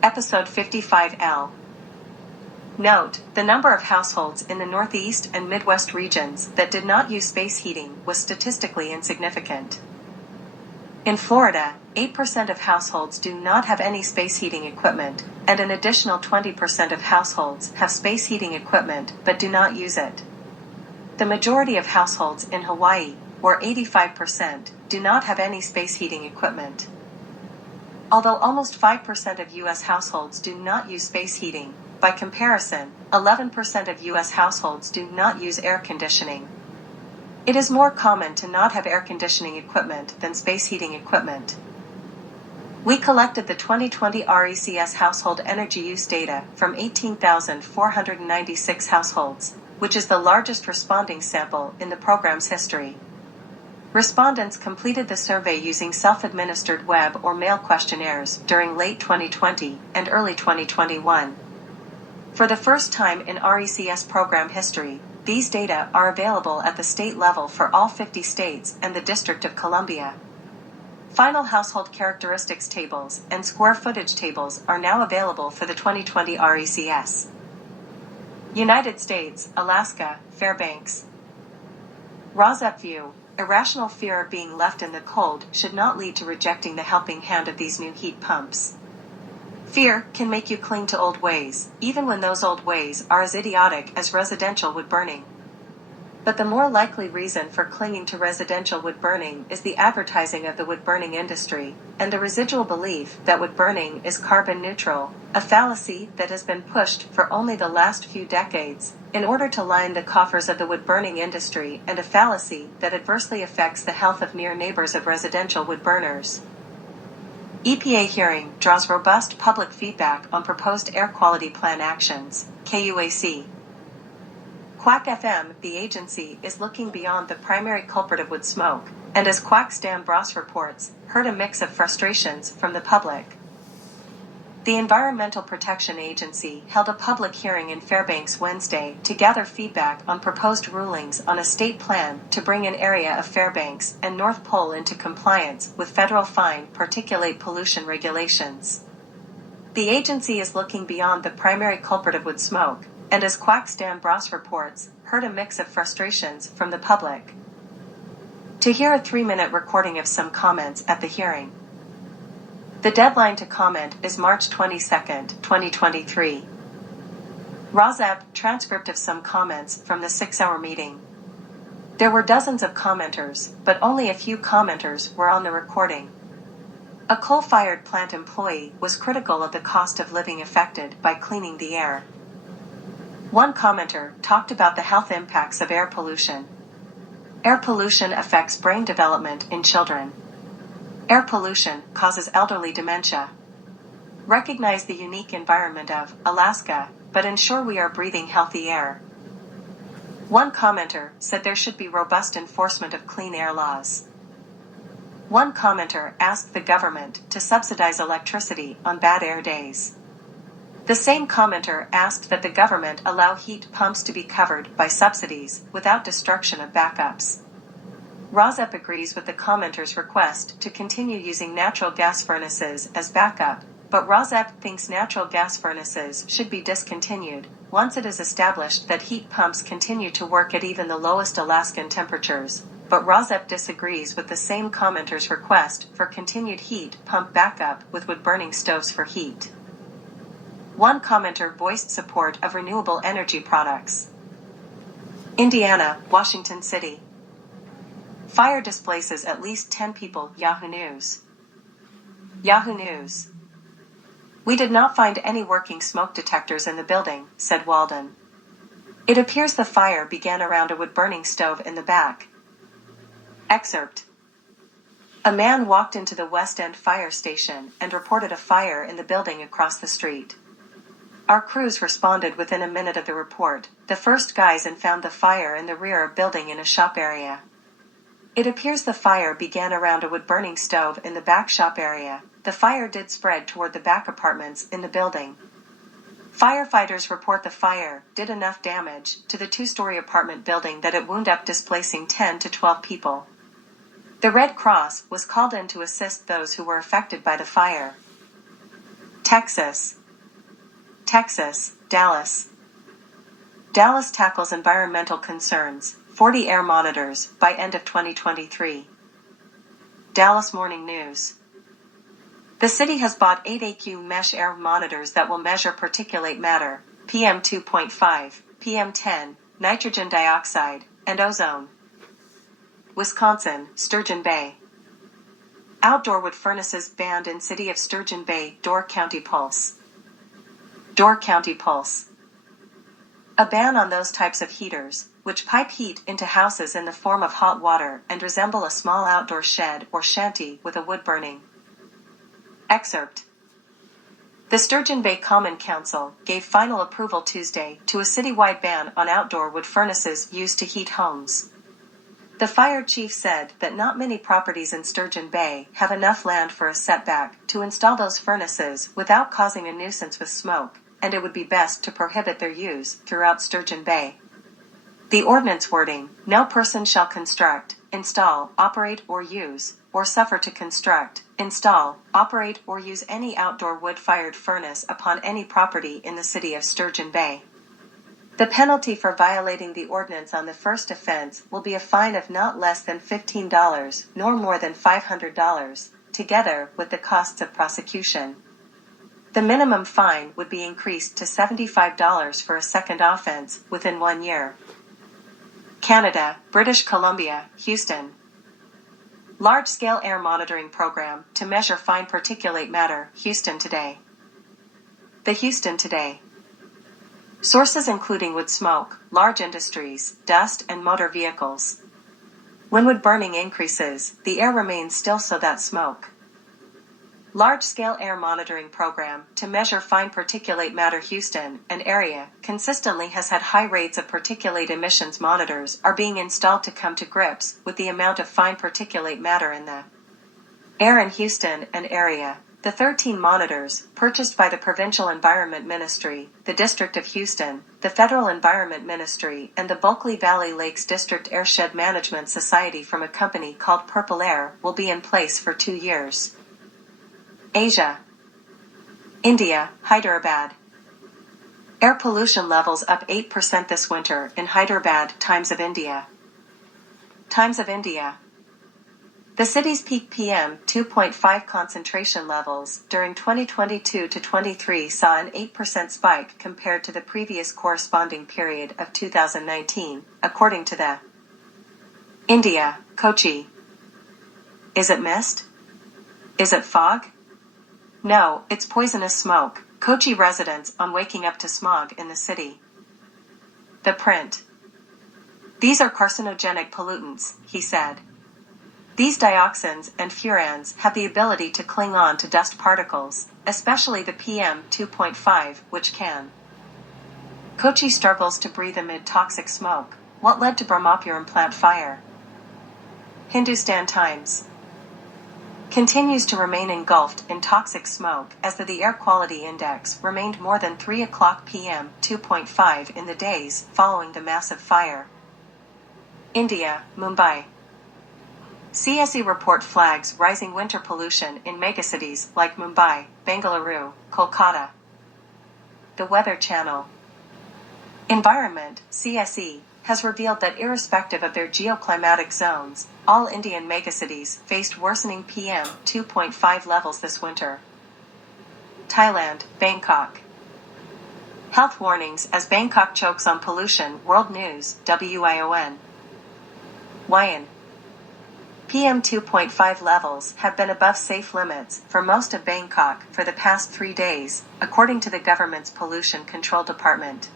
Episode 55L. Note, the number of households in the Northeast and Midwest regions that did not use space heating was statistically insignificant. In Florida, 8% of households do not have any space heating equipment, and an additional 20% of households have space heating equipment but do not use it. The majority of households in Hawaii, or 85%, do not have any space heating equipment. Although almost 5% of U.S. households do not use space heating, by comparison, 11% of U.S. households do not use air conditioning. It is more common to not have air conditioning equipment than space heating equipment. We collected the 2020 RECS household energy use data from 18,496 households, which is the largest responding sample in the program's history. Respondents completed the survey using self-administered web or mail questionnaires during late 2020 and early 2021. For the first time in RECS program history, these data are available at the state level for all 50 states and the District of Columbia. Final household characteristics tables and square footage tables are now available for the 2020 RECS. United States, Alaska, Fairbanks. ROSEP view. Irrational fear of being left in the cold should not lead to rejecting the helping hand of these new heat pumps. Fear can make you cling to old ways, even when those old ways are as idiotic as residential wood burning. But the more likely reason for clinging to residential wood burning is the advertising of the wood burning industry, and the residual belief that wood burning is carbon neutral, a fallacy that has been pushed for only the last few decades, in order to line the coffers of the wood burning industry, and a fallacy that adversely affects the health of near neighbors of residential wood burners. EPA hearing draws robust public feedback on proposed air quality plan actions, KUAC. Quack FM, the agency, is looking beyond the primary culprit of wood smoke, and as Quack Stan Bross reports, heard a mix of frustrations from the public. The Environmental Protection Agency held a public hearing in Fairbanks Wednesday to gather feedback on proposed rulings on a state plan to bring an area of Fairbanks and North Pole into compliance with federal fine particulate pollution regulations. The agency is looking beyond the primary culprit of wood smoke, and as Quack Stan Bross reports, heard a mix of frustrations from the public. To hear a 3-minute recording of some comments at the hearing. The deadline to comment is March 22, 2023. ROSEP transcript of some comments from the 6-hour meeting. There were dozens of commenters, but only a few commenters were on the recording. A coal-fired plant employee was critical of the cost of living affected by cleaning the air. One commenter talked about the health impacts of air pollution. Air pollution affects brain development in children. Air pollution causes elderly dementia. Recognize the unique environment of Alaska, but ensure we are breathing healthy air. One commenter said there should be robust enforcement of clean air laws. One commenter asked the government to subsidize electricity on bad air days. The same commenter asked that the government allow heat pumps to be covered by subsidies without destruction of backups. ROSEP agrees with the commenter's request to continue using natural gas furnaces as backup, but ROSEP thinks natural gas furnaces should be discontinued once it is established that heat pumps continue to work at even the lowest Alaskan temperatures, but ROSEP disagrees with the same commenter's request for continued heat pump backup with wood-burning stoves for heat. One commenter voiced support of renewable energy products. Indiana, Washington City. Fire displaces at least 10 people, Yahoo News. Yahoo News. We did not find any working smoke detectors in the building, said Walden. It appears the fire began around a wood-burning stove in the back. Excerpt. A man walked into the West End fire station and reported a fire in the building across the street. Our crews responded within a minute of the report, the first guys, and found the fire in the rear of building in a shop area. It appears the fire began around a wood-burning stove in the back shop area. The fire did spread toward the back apartments in the building. Firefighters report the fire did enough damage to the 2-story apartment building that it wound up displacing 10 to 12 people. The Red Cross was called in to assist those who were affected by the fire. Texas. Texas, Dallas. Dallas tackles environmental concerns, 40 air monitors, by end of 2023. Dallas Morning News. The city has bought 8 AQ mesh air monitors that will measure particulate matter, PM 2.5, PM 10, nitrogen dioxide, and ozone. Wisconsin, Sturgeon Bay. Outdoor wood furnaces banned in city of Sturgeon Bay, Door County Pulse. Door County Pulse. A ban on those types of heaters, which pipe heat into houses in the form of hot water and resemble a small outdoor shed or shanty with a wood burning. Excerpt. The Sturgeon Bay Common Council gave final approval Tuesday to a citywide ban on outdoor wood furnaces used to heat homes. The fire chief said that not many properties in Sturgeon Bay have enough land for a setback to install those furnaces without causing a nuisance with smoke, and it would be best to prohibit their use throughout Sturgeon Bay. The ordinance wording, "No person shall construct, install, operate or use, or suffer to construct, install, operate or use any outdoor wood-fired furnace upon any property in the city of Sturgeon Bay." The penalty for violating the ordinance on the first offense will be a fine of not less than $15 nor more than $500, together with the costs of prosecution. The minimum fine would be increased to $75 for a second offense within 1 year. Canada, British Columbia, Houston. Large-scale air monitoring program to measure fine particulate matter, Houston Today. The Houston Today. Sources including wood smoke, large industries, dust and motor vehicles. When wood burning increases, the air remains still so that smoke. Large-scale air monitoring program to measure fine particulate matter Houston, an area, consistently has had high rates of particulate emissions. Monitors are being installed to come to grips with the amount of fine particulate matter in the air in Houston, an area. The 13 monitors, purchased by the Provincial Environment Ministry, the District of Houston, the Federal Environment Ministry, and the Bulkley Valley Lakes District Airshed Management Society from a company called Purple Air, will be in place for 2 years. Asia. India, Hyderabad. Air pollution levels up 8% this winter in Hyderabad. Times of India. Times of India. The city's peak PM 2.5 concentration levels during 2022 to 23 saw an 8% spike compared to the previous corresponding period of 2019, according to the India, Kochi. Is it mist? Is it fog? No, it's poisonous smoke. Kochi residents on waking up to smog in the city. The print. These are carcinogenic pollutants, he said. These dioxins and furans have the ability to cling on to dust particles, especially the PM 2.5, which can. Kochi struggles to breathe amid toxic smoke. What led to Brahmapuram plant fire? Hindustan Times. Continues to remain engulfed in toxic smoke as the air quality index remained more than 3 o'clock p.m. 2.5 in the days following the massive fire. India, Mumbai. CSE report flags rising winter pollution in megacities like Mumbai, Bengaluru, Kolkata. The Weather Channel. Environment, CSE, has revealed that irrespective of their geoclimatic zones, all Indian megacities faced worsening PM 2.5 levels this winter. Thailand, Bangkok. Health warnings as Bangkok chokes on pollution. World News, WION. Wien. PM 2.5 levels have been above safe limits for most of Bangkok for the past 3 days, according to the government's pollution control department.